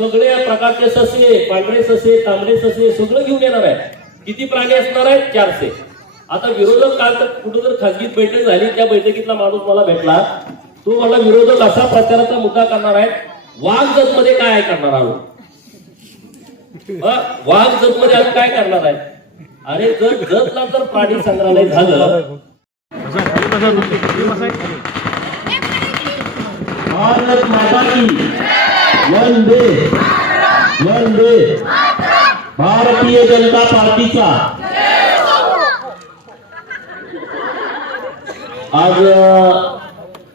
सगळ्या प्रकारचे ससे पांढरे ससे तांबडे ससे सगळं घेऊन येणार आहे किती प्राणी असणार आहेत? चारशे. आता विरोधक काल तर कुठं जर खासगीत बैठक झाली त्या बैठकीतला माणूस मला भेटला. तो मला विरोधक असा प्रचाराचा मुद्दा करणार आहे वाघ जत मध्ये काय करणार आहोत? अ, वाघ जत मध्ये आम्ही काय करणार आहे अरे जर जतला जर प्राणी संग्रहालय झालं भारत माता की. वंदे वंदे भारतीय जनता पार्टीचा. आज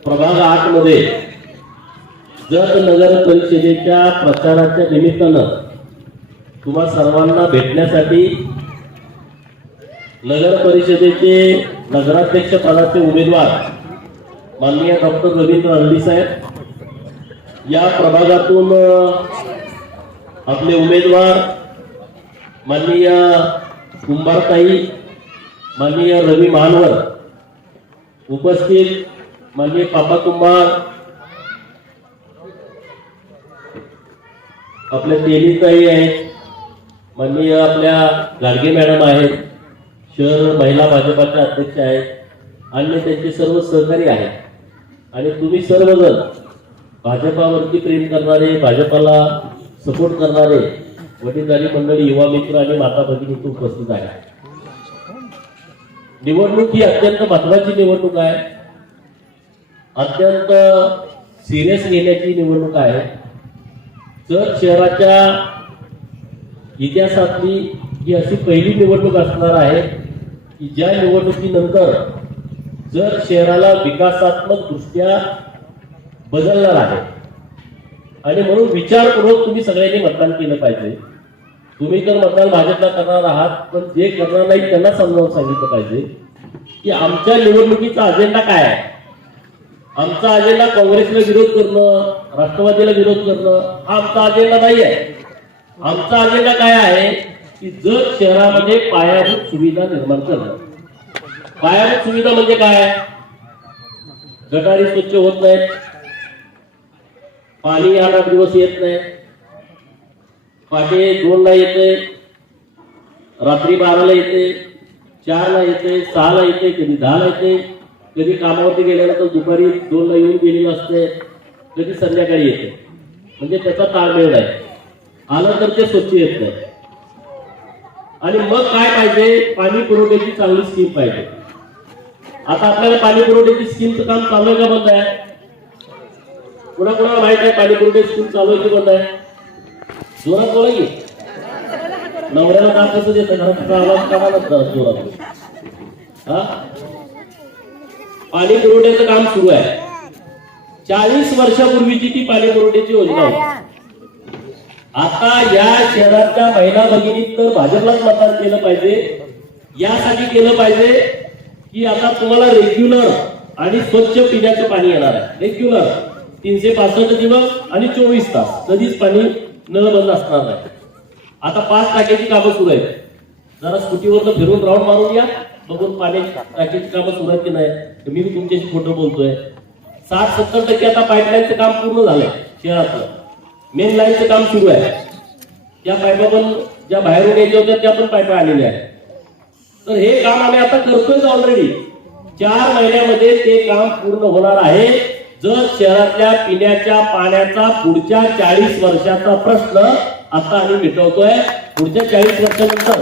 प्रभाग आठमध्ये जत नगर परिषदेच्या प्रचाराच्या निमित्तानं तुम्हा सर्वांना भेटण्यासाठी नगर परिषदेचे नगराध्यक्ष पदाचे उमेदवार माननीय डॉक्टर रवींद्र हल्ली साहेब या प्रभागातून आपले उमेदवार माननीय कुंभारताई माननीय रवी महानवर उपस्थित माननीय पापा कुंभार आपल्या तेलीताई आहेत माननीय आपल्या गाडगे मॅडम आहेत शहर महिला भाजपाच्या अध्यक्ष आहेत अन्य त्यांचे सर्व सहकारी आहेत. आणि तुम्ही सर्वजण भाजपावरती प्रेम करणारे भाजपाला सपोर्ट करणारे वडीलधारी मंडळी युवा मित्र आणि माता भगिनी इथे उपस्थित आहे निवडणूक ही अत्यंत महत्वाची निवडणूक आहे. अत्यंत सिरियस घेण्याची निवडणूक आहे. जर शहराच्या इतिहासातली ही अशी पहिली निवडणूक असणार आहे की ज्या निवडणुकीनंतर जर शहराला विकासात्मक दृष्ट्या बदलणार आहे. आणि म्हणून विचारपूर्वक तुम्ही सगळ्यांनी मतदान केलं पाहिजे. तुम्ही तर मतदान भाजपला करणार आहात पण जे करणार नाही त्यांना समजावून सांगितलं पाहिजे की आमच्या निवडणुकीचा अजेंडा काय आहे? आमचा अजेंडा काँग्रेसला विरोध करणं राष्ट्रवादीला विरोध करणं हा आमचा अजेंडा नाही आहे. आमचा अजेंडा काय आहे? की जर शहरामध्ये पायाभूत सुविधा निर्माण करणं पायाभूत सुविधा म्हणजे काय? गटारी स्वच्छ होत नाहीत पाणी आठ आठ दिवस येत नाही. पहाटे दोनला येते. रात्री बाराला येते. चारला येते. सहाला येते. कधी दहाला येते. कधी कामावरती गेल्यानंतर दुपारी दोनला येऊन गेलेलं असते. कधी संध्याकाळी येते. म्हणजे त्याचा ताळमेळ आहे आलं तर ते स्वच्छ येत नाही. आणि मग काय पाहिजे? पाणी पुरवठ्याची चांगली स्कीम पाहिजे. आता आपल्याला पाणी पुरवठ्याची स्कीमचं काम चालू आहे का बंद आहे? कुणा कुणाला माहीत आहे पाणी स्कूल चालू आहे की बंद आहे? जोरात बोला की. नवऱ्याला काम कसं देत? घरात आवाज काढा जोरात. हा? पाणी पुरवठ्याचं काम सुरू आहे. चाळीस वर्षापूर्वीची ती पाणी पुरवठ्याची योजना होती. आता या शहरातल्या महिला भगिनी तर भाजपलाच मतदान केलं पाहिजे. यासाठी केलं पाहिजे की आता तुम्हाला रेग्युलर आणि स्वच्छ पिण्याचं पाणी येणार आहे. रेग्युलर तीनशे पासष्ट दिवस आणि चोवीस तास. कधीच पाणी न बंद असणार नाही. आता पाच टाक्याची कामं सुरू आहेत. जरा स्कूटीवर फिरून राऊंड मारून या. बघून पाणी टाकीची कामं सुरू आहेत की नाही. तर मी तुमच्याशी फोटो बोलतोय. साठ सत्तर टक्के आता पाईपलाईनचं काम पूर्ण झालंय. शहरातलं. मेन लाईनचं काम सुरू आहे. त्या पाईपा पण ज्या बाहेरून यायच्या होत्या त्या पण पाईपा आलेल्या आहेत. तर हे काम आम्ही आता करतोय ऑलरेडी चार महिन्यामध्ये ते काम पूर्ण होणार आहे. जर शहरातल्या पिण्याच्या पाण्याचा पुढच्या चाळीस वर्षाचा प्रश्न आता आम्ही मिटवतोय. पुढच्या चाळीस वर्षानंतर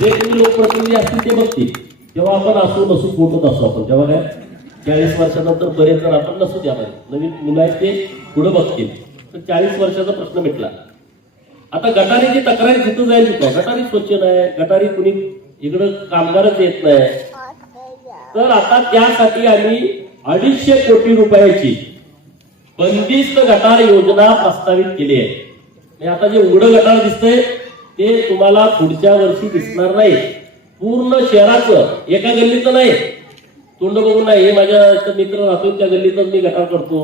जे तुम्ही लोकप्रतिनिधी असतील ते बघतील. तेव्हा आपण असू नसू फोटोत असू आपण तेव्हा काय? चाळीस वर्षानंतर बरेच जण आपण नसू त्यामध्ये. नवीन मुलं आहेत ते पुढे बघतील. तर चाळीस वर्षाचा प्रश्न मिटला. आता गटारीची तक्रारी तिथं जाईल तिथं. गटारी स्वच्छ नाही गटारी कुणी इकडं कामगारच येत नाही. तर आता त्यासाठी आम्ही अडीचशे कोटी रुपयाची बंदिस्त गटार योजना प्रस्तावित केली आहे. आता जे उघडं गटार दिसतंय ते तुम्हाला पुढच्या वर्षी दिसणार नाही. पूर्ण शहराचं एका गल्लीचं नाही. तोंड बघून नाही हे माझ्या मित्र राहतो त्या गल्लीतच मी गटार करतो.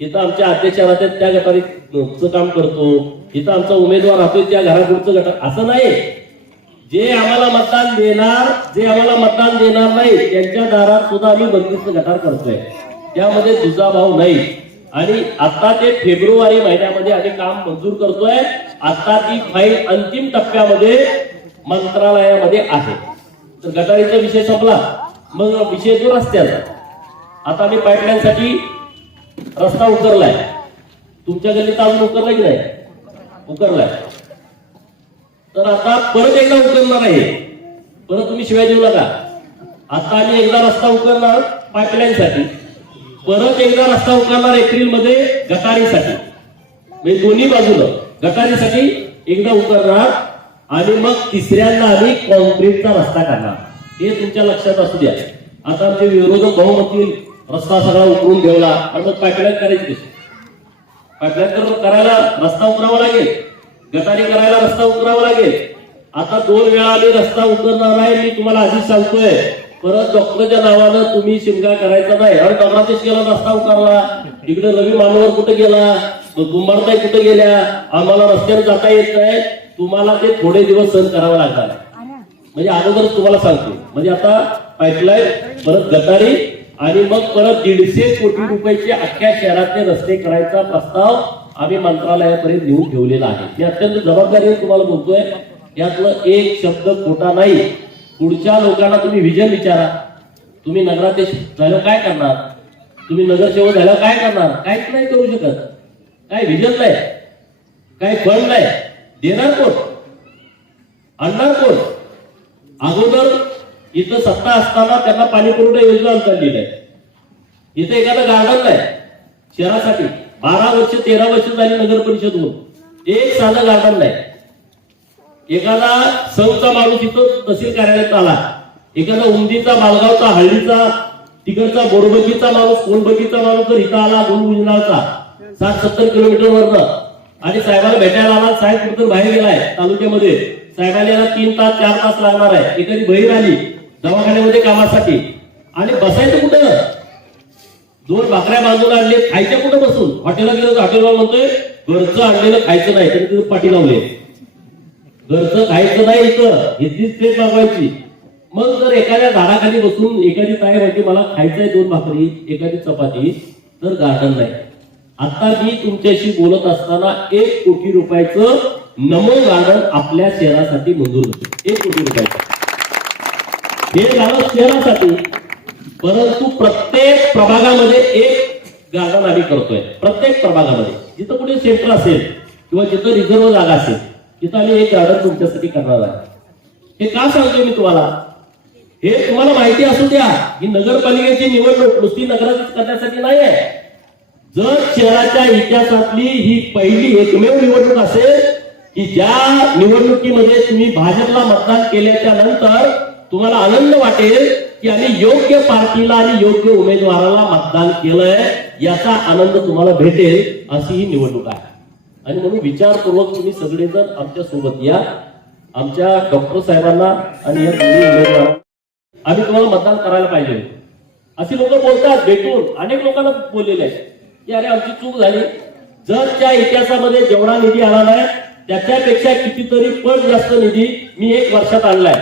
इथं आमच्या अध्यक्ष राहतात त्या गटारीचं काम करतो. इथं आमचा उमेदवार राहतोय त्या घरापुढचं गटार. असं नाही. जे आम्हाला मतदान देणार जे आम्हाला मतदान देणार नाही त्यांच्या दारात सुद्धा आम्ही बंदिस्त गटार करतोय. त्यामध्ये दुजाभाव नाही. आणि आता ते फेब्रुवारी महिन्यामध्ये आम्ही काम मंजूर करतोय. आता ती फाईल अंतिम टप्प्यामध्ये मंत्रालयामध्ये आहे. तर गटारीचा विषय संपला. मग विषय जो रस्त्याचा. आता आम्ही पाईपलाईनसाठी रस्ता उतरलाय. तुमच्या गल्लीत अजून उतरला की नाही? उतरलाय. तर आता परत एकदा उकरणार आहे. परत तुम्ही शिवाय देऊ नका. आता आम्ही एकदा रस्ता उकरणार पाईपलाईन साठी परत एकदा रस्ता उकरणार एप्रिलमध्ये गटारीसाठी. म्हणजे दोन्ही बाजूला गटारीसाठी एकदा उकरणार आणि मग तिसऱ्यांदा आम्ही कॉन्क्रीटचा रस्ता करणार हे तुमच्या लक्षात असू द्या. आता आमचे विरोधक बहुमतील रस्ता सगळा उकरून ठेवला. आणि मग पाईपलाईन करायची कशी? पाईपलाईन करायला रस्ता उकरावा लागेल. गटारी करायला रस्ता उतरावा लागेल. आता दोन वेळा आम्ही रस्ता उतरणार आहे मी तुम्हाला आधीच सांगतोय. परत डॉक्टरच्या नावानं तुम्ही शिमगा करायचा नाही. अरे डॉक्टरातच गेला रस्ता उतरला. इकडे रवी मानवर कुठे गेला? मग कुठे गेल्या? आम्हाला रस्त्याने जाता येत नाही. तुम्हाला ते थोडे दिवस सहन करावं लागणार म्हणजे अगोदर तुम्हाला सांगतो. म्हणजे आता पाईपलाईन परत गटारी आणि मग परत दीडशे कोटी रुपयाचे अख्ख्या शहरातले रस्ते करायचा प्रस्ताव आम्ही मंत्रालयापर्यंत नेऊन ठेवलेला आहे. मी अत्यंत जबाबदारी तुम्हाला बोलतोय. यातलं एक शब्द खोटा नाही. पुढच्या लोकांना तुम्ही विजन विचारा. तुम्ही नगराध्यक्ष झालं काय करणार? तुम्ही नगरसेवक झालं काय करणार? काहीच नाही करू शकत. काय विजन नाही. काय फंड नाही. देणार कोण? आणणार कोण? अगोदर इथं सत्ता असताना त्यांना पाणी पुरवठा योजना चाललेली आहे. इथं एखादं गार्डन नाही. शहरासाठी. बारा वर्ष तेरा वर्ष झाली नगर परिषद होऊन. एक साधा गार्डन नाही. एखादा सौचा माणूस इथं तहसील कार्यालयात आला. एखादा उमदीचा मालगावचा हळदीचा तिकडचा बोरबगीचा माणूस कोणबगीचा माणूस जर इथं आला गुणगुजनाचा साठ सत्तर किलोमीटर वरनं. आणि साहेबाला भेटायला आला साहेब कुठं बाहेर गेलाय तालुक्यामध्ये. साहेबाला याला तीन तास चार तास लागणार आहे. एखादी बहीण आली दवाखान्यामध्ये कामासाठी. आणि बसायचं कुठं? दोन भाकऱ्या बाजूला आणले खायचे कुठं बसून? हॉटेलला गेलं तर हॉटेलला म्हणतोय घरचं आणलेलं खायचं नाही तरी तिथं पाठी लावले. घरचं खायचं नाही इथं इथलीच प्लेट मागवायची. मग जर एखाद्या झाडाखाली बसून एखादी ताई म्हणते मला खायचंय दोन भाकरी एखादी चपाती तर गार्डन नाही. आता मी तुमच्याशी बोलत असताना एक कोटी रुपयाचं नमो गार्डन आपल्या शहरासाठी मंजूर होते. एक कोटी रुपयाचं. हे झालं शहरासाठी. परंतु प्रत्येक प्रभागामध्ये एक गार्डन आम्ही करतोय. प्रत्येक प्रभागामध्ये. जिथं कुठे सेंटर असेल किंवा जिथं रिझर्व जागा असेल तिथं आम्ही एक गार्डन तुमच्यासाठी करणार आहे. हे का सांगतोय मी तुम्हाला? हे तुम्हाला माहिती असू द्या. ही नगरपालिकेची निवडणूक नुसती नगरात करण्यासाठी नाही आहे. जर शहराच्या इतिहासातली ही पहिली एकमेव निवडणूक असेल की ज्या निवडणुकीमध्ये तुम्ही भाजपला मतदान केल्याच्यानंतर तुम्हाला आनंद वाटेल की आम्ही योग्य पार्टीला आणि योग्य उमेदवाराला मतदान केलंय याचा आनंद तुम्हाला भेटेल अशी ही निवडणूक आहे. आणि म्हणून विचारपूर्वक तुम्ही सगळेजण आमच्यासोबत या. आमच्या डॉक्टर साहेबांना आणि या दोन्ही आम्ही तुम्हाला मतदान करायला पाहिजे. अशी लोक बोलतात भेटून अनेक लोकांना बोललेले आहे की अरे आमची चूक झाली. जर त्या इतिहासामध्ये जेवढा निधी आला नाही त्याच्यापेक्षा कितीतरी पण जास्त निधी मी एक वर्षात आणलाय.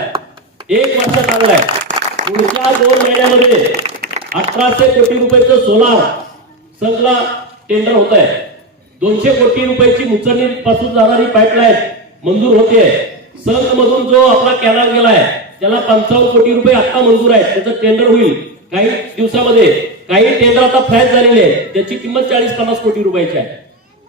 एक वर्षात आणलाय. पुढच्या दोन महिन्यामध्ये अठराशे कोटी रुपयाचं सोलार सगळा टेंडर होत आहे दोनशे कोटी रुपयाची मुचणी पासून जाणारी पाईपलाईन मंजूर होते संघ मधून जो आपला कॅनल गेलाय त्याला पंचावन्न कोटी रुपये आता मंजूर आहेत. त्याचं टेंडर होईल. काही दिवसामध्ये काही टेंडर आता फ्लॅश झालेले आहे त्याची किंमत चाळीस पन्नास कोटी रुपयाची आहे.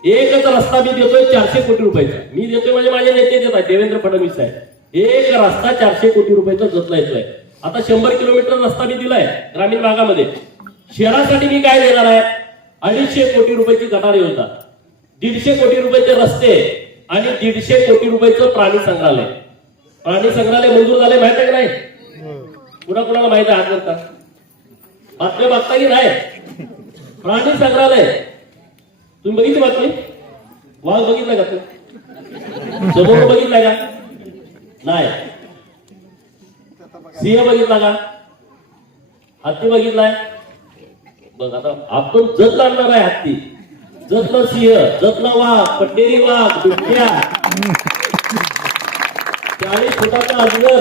एकच रस्ता मी देतोय चारशे कोटी रुपयाचा. मी देतोय म्हणजे माझे नेते देत आहेत. देवेंद्र फडणवीस साहेब. एक रस्ता चारशे कोटी रुपयाचा जतला येतोय. आता शंभर किलोमीटर रस्ता मी दिलाय ग्रामीण भागामध्ये. शहरासाठी मी काय देणार आहे? अडीचशे कोटी रुपयाची गटार योजना. दीडशे कोटी रुपयाचे रस्ते आणि दीडशे कोटी रुपयाचं प्राणी संग्रहालय. प्राणी संग्रहालय मंजूर झाले माहीत आहे की नाही? कुणा कुणाला माहीत आहे? हात करता बातम्या बघता की नाही? प्राणी संग्रहालय. तुम्ही बघितली बातमी? वाघ बघितला का तू? समोर बघितला का? नाही. सिंह बघितला का? हत्ती बघितलाय? बघ आता आपण जत आणणार आहे हत्ती. जतला सिंह जतला वाघ पट्टेरी वाघ दुसऱ्या चाळीस फुटाचा अजगर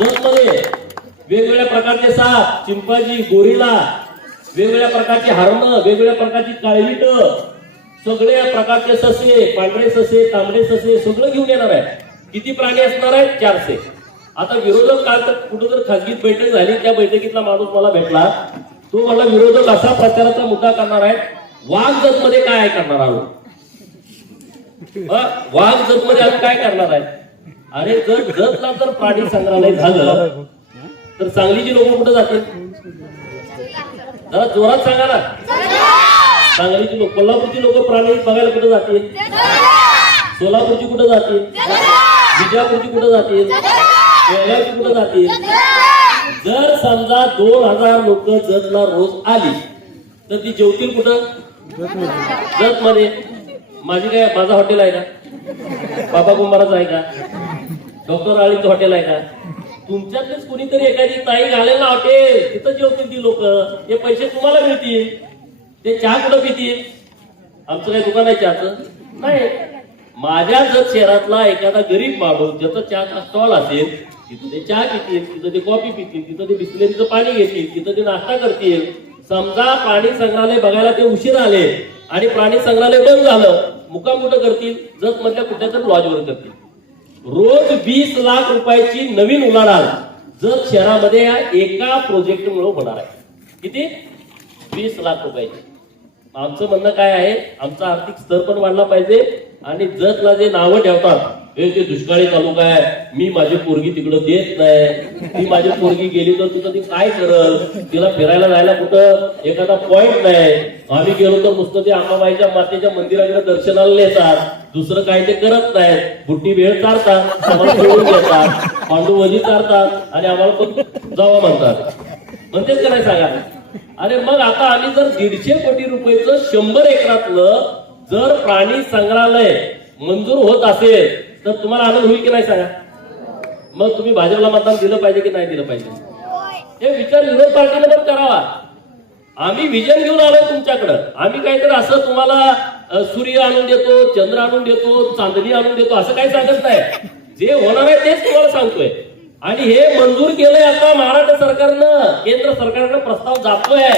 जत मध्ये वेगवेगळ्या प्रकारचे साप चिंपाजी गोरिला वेगवेगळ्या प्रकारची हरणं वेगवेगळ्या प्रकारची काळवीट सगळ्या प्रकारचे ससे पांढरे ससे तांबडे ससे सगळं घेऊन येणार आहे. किती प्राणी असणार आहेत? चारशे. आता विरोधक काल तर कुठं जर खासगीत बैठक झाली त्या बैठकीतला माणूस मला भेटला. तो मला विरोधक असा प्रचाराचा मुद्दा करणार आहे वाघ जत मध्ये काय करणार आहोत? वाघ जत मध्ये आम्ही काय करणार आहे अरे जर जतला जर प्राणी संग्रहालय झालं तर सांगलीची लोक कुठं जातील? जरा जोरात सांगा ना. सांगलीची लोक कोल्हापूरची लोक प्राणी बघायला कुठं जातील? सोलापूरची कुठं जातील? विजापूरची कुठं जातील? कुठं जातील जर समजा दोन हजार लोक जतला रोज आली तर ती जेवतील कुठं? जत मध्ये माझी काय माझं हॉटेल आहे का बाबा कुंभाराचं आहे का? डॉक्टर आळीचं हॉटेल आहे का? तुमच्यातलेच कोणीतरी एखादी ताई घालेल ना हॉटेल तिथं जेवतील ती लोक. हे पैसे तुम्हाला मिळतील. ते चहा कुठं पितील? आमचं काही दुकान आहे चहाचं? नाही. माझ्या जर शहरातला एखादा गरीब माणूस ज्याचा चहाचा स्टॉल असेल तिथं ते चहा पितील तिथं ते कॉफी पितील तिथं ते बिस्लेरीचं पाणी घेतील तिथं ते नाश्ता करतील. समजा प्राणी संग्रहालय बघायला ते उशीर आले आणि प्राणी संग्रहालय बंद झालं मुकाम कुठं करतील? जत मधल्या कुठल्या तर लॉजवर करतील. रोज वीस लाख रुपयाची नवीन उलाढाल जत शहरामध्ये या एका प्रोजेक्टमुळे होणार आहे. किती? वीस लाख रुपयाची. आमचं म्हणणं काय आहे? आमचा आर्थिक स्तर पण वाढला पाहिजे आणि जतला जे नावं ठेवतात हे ते दुष्काळी तालुका आहे मी माझी पोरगी तिकडं देत नाही. ती माझी पोरगी गेली तर तिथं ती काय करल? तिला फिरायला जायला कुठं एखादा पॉइंट नाही. आम्ही गेलो तर नुसतं ते अंबाबाईच्या मातेच्या मंदिराकडे दर्शनाला नेतात. दुसरं काही ते करत नाहीत. बुट्टी वेळ चारतात आम्हाला खेळून घेतात चारतात आणि आम्हाला पण जावा म्हणतात. म्हणजे काय सांगा. अरे मग आता आम्ही जर दीडशे कोटी रुपयेचं शंभर एकरातलं जर प्राणी संग्रहालय मंजूर होत असेल तर तुम्हाला आनंद होईल की नाही सांगा मग तुम्ही भाजपला मतदान दिलं पाहिजे की नाही दिलं पाहिजे? हे विचार विरोध पार्टीने पण करावा. आम्ही विजन घेऊन आलोय तुमच्याकडं. आम्ही काहीतरी असं तुम्हाला सूर्य आणून देतो चंद्र आणून देतो चांदणी आणून देतो असं काही सांगत नाही. जे होणार आहे तेच तुम्हाला सांगतोय. आणि हे मंजूर केलंय आता महाराष्ट्र सरकारनं केंद्र सरकारनं प्रस्ताव जातोय.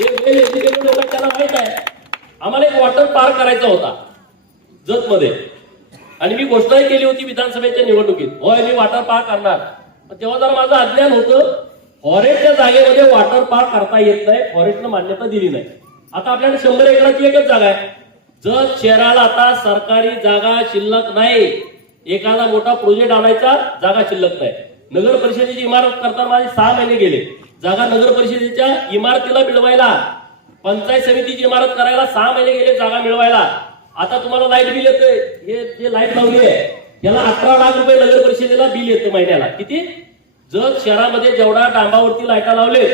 जे वेल एज्युकेटेड लोक त्यांना माहीत आहे. आम्हाला एक वॉटर पार्क करायचा होता. जतमध्ये. आणि मी घोषणाही केली होती विधानसभेच्या निवडणुकीत. होय मी वॉटर पार्क करणार. तेव्हा जर माझं अज्ञान होतं. फॉरेस्टच्या जागेमध्ये वॉटर पार्क करता येत नाही. फॉरेस्टनं मान्यता दिली नाही. आता आपल्याकडे शंभर एकराची एकच जागा आहे. जत शहराला आता सरकारी जागा शिल्लक नाही एखादा मोठा प्रोजेक्ट आणायचा जागा शिल्लक नाही. नगर परिषदेची इमारत करताना माझे सहा महिने गेले. जागा नगर परिषदेच्या इमारतीला मिळवायला पंचायत समितीची इमारत करायला सहा महिने गेले जागा मिळवायला. आता तुम्हाला लाइट बिल येतंय. हे जे लाइट लावली आहे याला अठरा लाख रुपये नगर परिषदेला बिल येतं महिन्याला. किती? जत शहरामध्ये जेवढा डांबावरती लाईटा लावले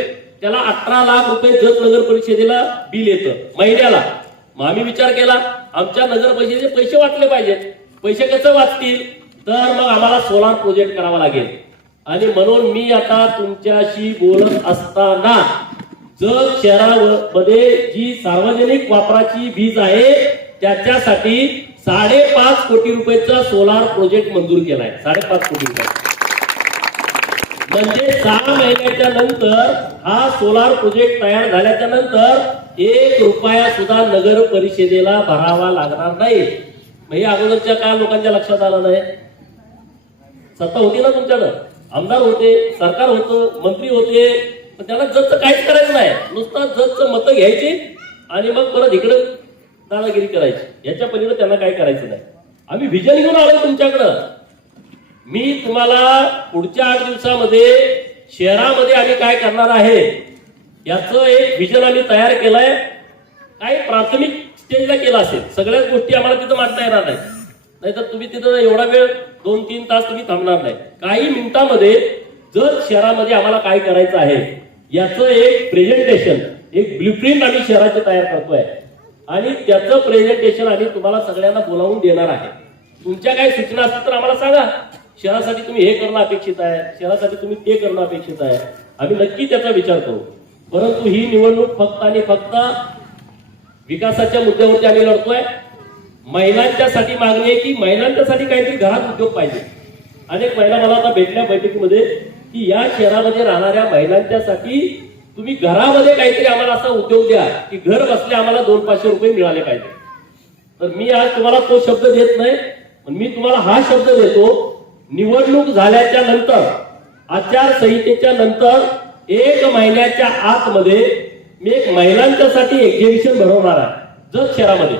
त्याला अठरा लाख रुपये जत नगर परिषदेला बिल येतं. महिन्याला. मग आम्ही विचार केला आमच्या नगर परिषदेचे पैसे वाटले पाहिजेत. पैसे कसं वाटतील तर मग आम्हाला सोलार प्रोजेक्ट करावा लागेल. आणि म्हणून मी आता तुमच्याशी बोलत असताना जत शहरामध्ये जी सार्वजनिक वापराची वीज आहे त्याच्यासाठी साडेपाच कोटी रुपयाचा सोलार प्रोजेक्ट मंजूर केलाय. साडेपाच कोटी रुपये. म्हणजे सहा महिन्याच्या नंतर हा सोलार प्रोजेक्ट तयार झाल्याच्यानंतर एक रुपया सुद्धा नगर परिषदेला भरावा लागणार नाही. म्हणजे अगोदरच्या काय लोकांच्या लक्षात आलं नाही. सत्ता होती ना तुमच्याकडं? आमदार होते सरकार होतं मंत्री होते पण त्याला जतचं काहीच करायचं नाही. नुसतं जतचं मतं घ्यायची आणि मग परत इकडं दादागिरी करायची. याच्या पलीकडे त्यांना काय करायचं नाही. आम्ही व्हिजन घेऊन आलोय तुमच्याकडं. मी तुम्हाला पुढच्या आठ दिवसामध्ये शहरामध्ये आम्ही काय करणार आहे याचं एक विजन आम्ही तयार केलंय. काही प्राथमिक स्टेजला केलं असेल. सगळ्याच गोष्टी आम्हाला तिथं मांडता येणार नाही नाहीतर तुम्ही तिथं एवढा वेळ दोन तीन तास तुम्ही थांबणार नाही. काही मिनिटांमध्ये जर शहरामध्ये आम्हाला काय करायचं आहे याचं एक प्रेझेंटेशन एक ब्ल्यूप्रिंट आम्ही शहराचे तयार करतोय. आणि त्याचं प्रेझेंटेशन आम्ही तुम्हाला सगळ्यांना बोलावून देणार आहे. तुमच्या काही सूचना असतील तर आम्हाला सांगा. शहरासाठी तुम्ही हे करणं अपेक्षित आहे. शहरासाठी तुम्ही ते करणं अपेक्षित आहे. आम्ही नक्की त्याचा विचार करू. परंतु ही निवडणूक फक्त आणि फक्त विकासाच्या मुद्द्यावरती आम्ही लढतोय. महिलांच्यासाठी मागणी आहे की महिलांच्यासाठी काहीतरी घरात उद्योग पाहिजे. अनेक महिला मला आता भेटल्या बैठकीमध्ये की या शहरामध्ये राहणाऱ्या महिलांच्यासाठी तुम्ही घरामध्ये काहीतरी आम्हाला असा उद्योग द्या की घर बसल्या आम्हाला दोन पाचशे रुपये मिळाले पाहिजे. तर मी आज तुम्हाला तो शब्द देत नाही पण मी तुम्हाला हा शब्द देतो. निवडणूक झाल्याच्यानंतर आचारसंहितेच्या नंतर एक महिन्याच्या आतमध्ये मी एक महिलांच्यासाठी एक्झिबिशन भरवणार आहे जत शहरामध्ये.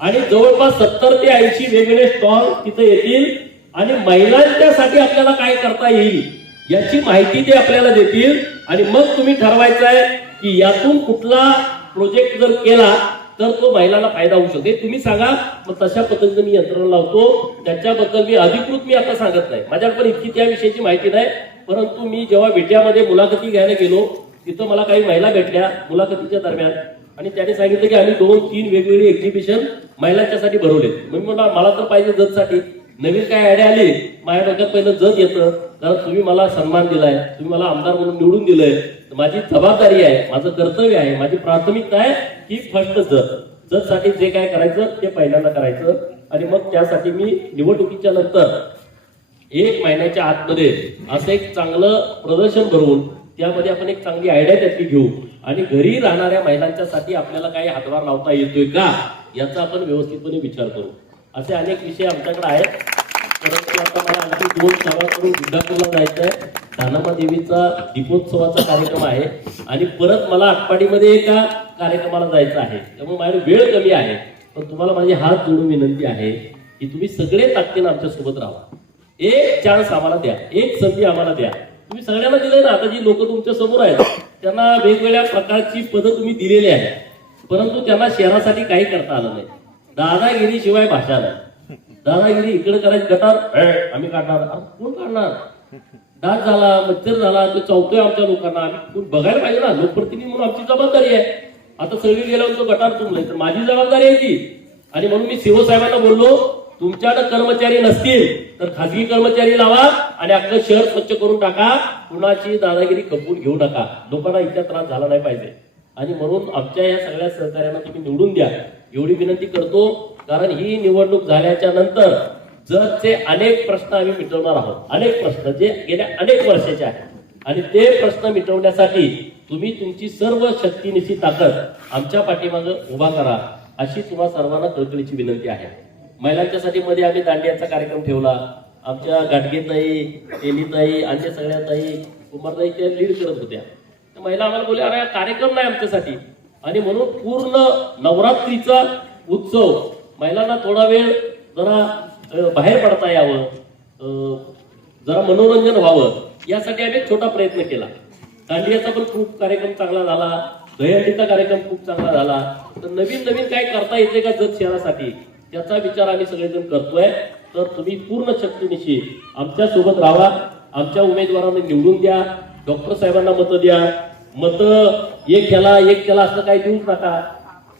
आणि जवळपास सत्तर ते ऐंशी वेगवेगळे स्टॉल तिथे येतील आणि महिलांच्यासाठी आपल्याला काय करता येईल? याची माहिती ते आपल्याला देतील. आणि मग तुम्ही ठरवायचं आहे की यातून कुठला प्रोजेक्ट जर केला तर तो महिलांना फायदा होऊ शकते तुम्ही सांगा मग तशा पद्धतीने मी यंत्रणा लावतो. त्याच्याबद्दल मी अधिकृत मी आता सांगत नाही. माझ्याकडे इतकी त्याविषयीची माहिती नाही. परंतु मी जेव्हा विट्यामध्ये मुलाखती घ्यायला गेलो तिथं मला काही महिला भेटल्या मुलाखतीच्या दरम्यान. आणि त्याने सांगितलं की आम्ही दोन तीन वेगवेगळे एक्झिबिशन महिलांच्यासाठी भरवले मी म्हणा मला तर पाहिजे जजसाठी. नवीन काय आयडिया आली? माझ्या डोक्यात पहिलं जज येतं. कारण तुम्ही मला सन्मान दिलाय. तुम्ही मला आमदार म्हणून निवडून दिलंय. तर माझी जबाबदारी आहे माझं कर्तव्य आहे माझी प्राथमिकता आहे की फर्स्ट जज जजसाठी जे काय करायचं ते पहिल्यांदा करायचं. आणि मग त्यासाठी मी निवडणुकीच्या नंतर एक महिन्याच्या आतमध्ये असं एक चांगलं प्रदर्शन भरवून त्यामध्ये आपण एक चांगली आयडिया त्यातली घेऊ. आणि घरी राहणाऱ्या महिलांच्यासाठी आपल्याला काही हातभार लावता येतोय का? याचा आपण व्यवस्थितपणे विचार करू. असे अनेक विषय आमच्याकडे आहेत. परंतु आता मला आणखी दोन सभा करून विद्यापूरला जायचं आहे धानामा देवीचा दीपोत्सवाचा कार्यक्रम आहे. आणि परत मला आटपाडीमध्ये एका कार्यक्रमाला जायचं आहे. त्यामुळे माझ्या वेळ कमी आहे. पण तुम्हाला माझी हात जोडून विनंती आहे की तुम्ही सगळे ताकदीनं आमच्यासोबत राहा. एक चान्स आम्हाला द्या. एक संधी आम्हाला द्या. तुम्ही सगळ्यांना दिलं ना आता जी लोक तुमच्यासमोर आहेत त्यांना वेगवेगळ्या प्रकारची पदं तुम्ही दिलेली आहेत. परंतु त्यांना शहरासाठी काही करता आलं नाही. दादागिरी शिवाय भाषा नाही. दादागिरी इकडे करायची गटार आम्ही काढणार. कोण काढणार? डास झाला मच्छर झाला तो चौकतोय आमच्या लोकांना. आम्ही कोण बघायला पाहिजे ना. लोकप्रतिनिधी म्हणून आमची जबाबदारी आहे. आता सगळी गेल्यावर तो गटार तुमलाय तर माझी जबाबदारी आहे ती. आणि म्हणून मी सीओ साहेबांना बोललो तुमच्याकडे कर्मचारी नसतील तर खाजगी कर्मचारी लावा आणि आपलं शहर स्वच्छ करून टाका. कुणाची दादागिरी खपवून घेऊ नका. लोकांना इतका त्रास झाला नाही पाहिजे. आणि म्हणून आमच्या या सगळ्या सहकार्यांना तुम्ही निवडून द्या. एवढी विनंती करतो कारण ही निवडणूक झाल्याच्यानंतर जगचे अनेक प्रश्न आम्ही मिटवणार आहोत अनेक प्रश्न जे गेल्या अनेक वर्षाचे आहेत. आणि ते प्रश्न मिटवण्यासाठी तुम्ही तुमची सर्व शक्तीनिशी ताकद आमच्या पाठीमागं उभा करा अशी तुम्हा सर्वांना कळकळीची विनंती आहे. महिलांच्यासाठी मध्ये आम्ही दांडियाचा कार्यक्रम ठेवला. आमच्या गाडगेताई तेलीताई अन्य सगळ्या ताई कुमारताई त्या लीड करत होत्या. तर महिला आम्हाला बोलल्या अरे कार्यक्रम नाही आमच्यासाठी. आणि म्हणून पूर्ण नवरात्रीचा उत्सव महिलांना थोडा वेळ जरा बाहेर पडता यावं जरा मनोरंजन व्हावं यासाठी आम्ही छोटा प्रयत्न केला. दांडियाचा पण खूप कार्यक्रम चांगला झाला दहीहंडीचा कार्यक्रम खूप चांगला झाला. तर नवीन नवीन काय करता येते का जत शहरासाठी त्याचा विचार आम्ही सगळेजण करतोय. तर तुम्ही पूर्ण शक्तीनिशी आमच्यासोबत राहा आमच्या उमेदवारांना निवडून द्या डॉक्टर साहेबांना मतं द्या मतं एक केला एक केला असं काही देऊच नका.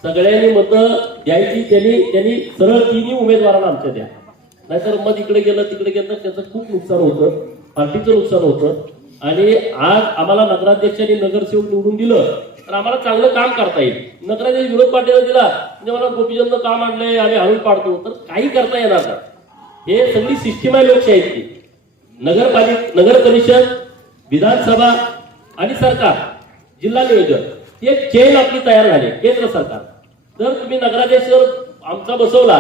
सगळ्यांनी मतं द्यायची त्यांनी त्यांनी सरळ तिन्ही उमेदवारांना आमच्या द्या. नाहीतर मग इकडे गेलं तिकडे गेलं त्याचं खूप नुकसान होतं. पार्टीचं नुकसान होतं. आणि आज आम्हाला नगराध्यक्षांनी नगरसेवक निवडून दिलं तर आम्हाला चांगलं काम करता येईल. नगराध्यक्ष विरोध पाटील दिला म्हणजे मला गोपीचंद काम आणलंय आम्ही हळू पाडतो. तर काही करता येणार का हे सगळी सिस्टीम आहे लोकशाहीची. नगरपालिका नगर परिषद विधानसभा आणि सरकार. जिल्हा नियोजन. एक चेन आपली तयार झाली केंद्र सरकार. जर तुम्ही नगराध्यक्ष आमचा बसवला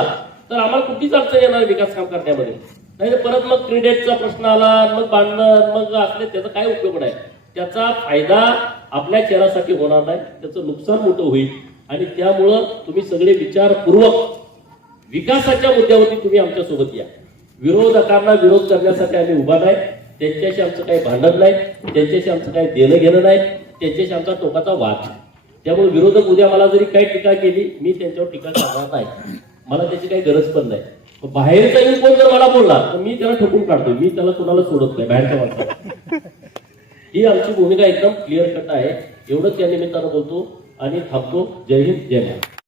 तर आम्हाला कुठलीच अडचण येणार विकास काम करण्यामध्ये. नाही तर परत मग क्रेडिटचा प्रश्न आला मग भांडण मग असले त्याचा काय उपयोग नाही. त्याचा फायदा आपल्या शहरासाठी होणार नाही त्याचं नुकसान मोठं होईल. आणि त्यामुळं तुम्ही सगळे विचारपूर्वक विकासाच्या मुद्द्यावरती तुम्ही आमच्यासोबत या. विरोधकांना विरोध करण्यासाठी आम्ही उभा नाही. त्यांच्याशी आमचं काही भांडण नाही. त्यांच्याशी आमचं काही देणं घेणं नाही. त्यांच्याशी आमचा टोकाचा वाद. त्यामुळे विरोधक उद्या मला जरी काही टीका केली मी त्यांच्यावर टीका करणार नाही. मला त्याची काही गरज पण नाही. बाहेरचा येऊन कोण जर मला बोलला तर मी त्याला ठोकून काढतो मी त्याला कोणाला सोडत नाही बाहेरच्या माणसाला. ही आमची भूमिका एकदम क्लिअर कट आहे. एवढंच या निमित्तानं बोलतो आणि थांबतो. जय हिंद जय महाराज